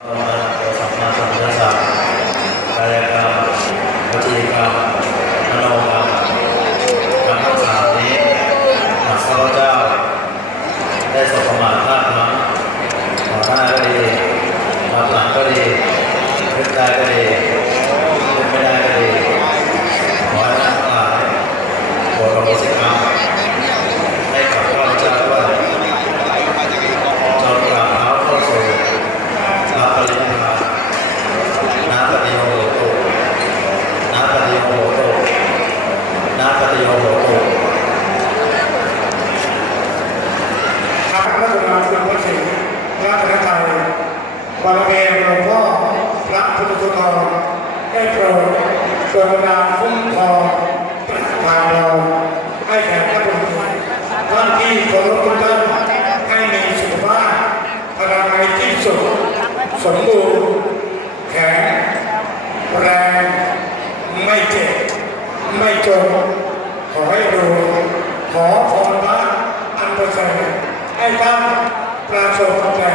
สัมมาสัมพุทธัสสะกายกรรมวจีกรรมมโนกรรมการทั้งสามนี้หากข้าพเจ้าได้สบประมาทพลาดพลั้งต่อหน้าก็ดีต่อหลังก็ดีนึกได้ก็ดีนึกไม่ได้ก็ดีขอให้ท่านทั้งหลายโปรดอโหสิกรรมให้กับข้าพเจ้าด้วยจนกราบเท้าเข้าสู่พระปรินิพพานนาปฏิโยโหตุนาปฏิโยโหตุนาปฏิโยโหตุข้าพระคุณคุณพระศรีพระพระไตรบารมีหลวงพ่อพระพุทธสุธรได้โปรดทรงนามคุ้มครองประทานเราให้แก่พระบุตรท่านที่เคารพทุกท่านให้มีสุขภาพพลังงานที่สุดสมบูรณ์แข็งแรงไม่เจ็บไม่จนขอให้ดูขอพรพระอันประเสริฐให้ท่านประสบแต่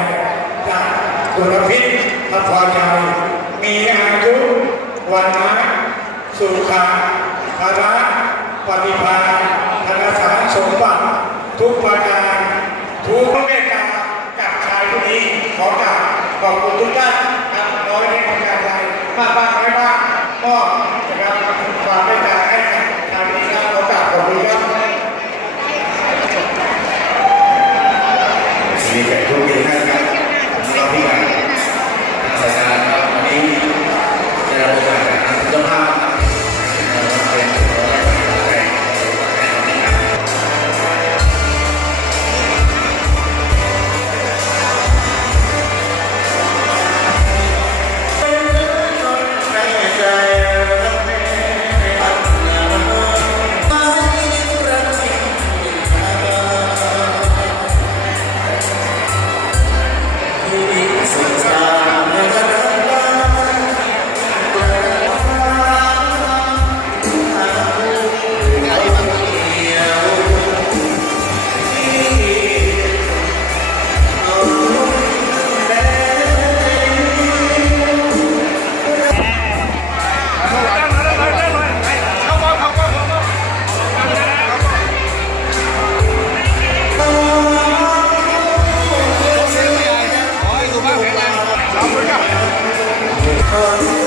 จากกุลพิษพระพอใจมีอายุวันนะสุขาภาระปฏิภาณธนสารสมบัติทุกประการทุกเมตตาจากชายผู้นี้ขอกราบขอบคุณทุกท่านครับน้อยในประการใดมากบ้างน้อยบ้างก็นะครับความเมตตาให้กับชายผู้นี้ขอกราบขอบคุณครับมีแขกผู้มีท่านครับเราพี่กันสายการครับวันนี้ได้รับโอกาสจากเจ้าภาพครับเป็นแขกขอบคุณครับ